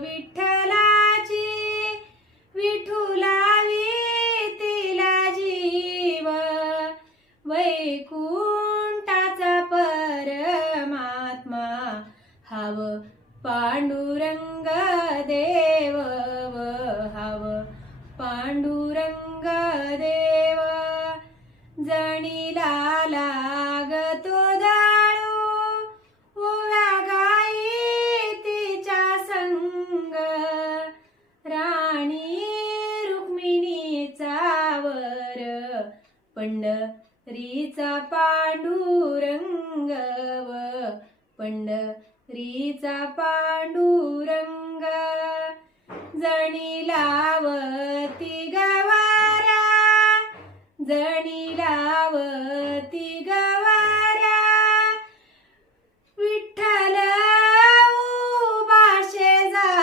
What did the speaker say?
विठ्ठलाची विठुलावी तिला जीव वैकुंठाचा परमात्मा हाव पांडुरंग देव हाव पांडुरंग देव जणीला लागतो दाळू ओव्या गाई तिच्या संग राणी रुक्मिणीचा वर पंढरीचा पांडुरंग पंढरीचा पांडुरंग जणी लावती गवारा जणी